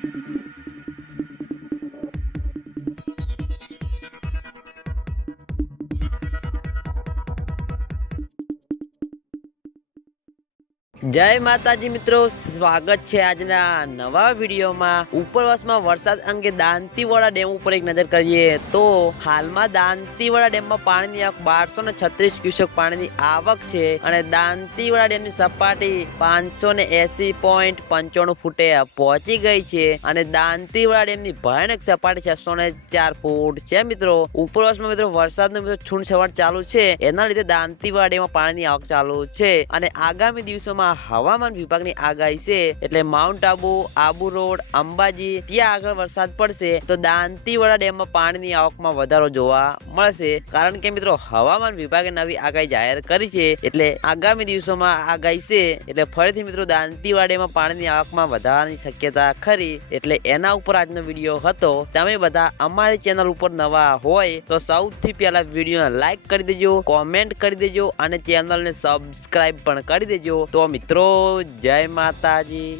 Thank you. જય માતાજી મિત્રો, સ્વાગત છે આજના નવા વિડીયોમાં. ઉપરવાસમાં વરસાદ અંગે દાંતીવાડા ડેમ ઉપર એક નજર કરીએ તો હાલમાં દાંતીવાડા ડેમમાં પાણીની આવક બારસો ને છત્રીસ ક્યુસેક પાણીની આવક છે અને દાંતીવાડા ડેમની સપાટી પાંચસો ને એસી પોઈન્ટ પંચાણું ફૂટે પહોંચી ગઈ છે અને દાંતીવાડા ડેમની ભયાનક સપાટી છસો ને ચાર ફૂટ છે મિત્રો. ઉપરવાસમાં મિત્રો વરસાદનો મિત્રો છૂટ છવાટ ચાલુ છે. એના લીધે દાંતીવાડા ડેમમાં પાણીની આવક ચાલુ છે અને આગામી દિવસોમાં હવામાન વિભાગની આગાહી છે, એટલે માઉન્ટ આબુ આબુ રોડ અંબાજી, ત્યાં આગળ વરસાદ પડશે, તો દાંતીવાડા ડેમમાં પાણીની આવકમાં વધારો જોવા મળશે. કારણ કે મિત્રો, હવામાન વિભાગે નવી આગાહી જાહેર કરી છે, એટલે આગામી દિવસોમાં આગાહી છે, એટલે ફરીથી મિત્રો દાંતીવાડા ડેમમાં પાણીની આવકમાં વધારાની શક્યતા ખરી, એટલે એના ઉપર આજનો વીડિયો હતો. તમે બધા અમારી ચેનલ ઉપર નવા હોય, તો સૌથી પહેલા વિડીયોને લાઈક કરી દેજો, કોમેન્ટ કરી દેજો, અને ચેનલને સબસ્ક્રાઇબ પણ કરી દેજો. તો મિત્રો જય માતાજી.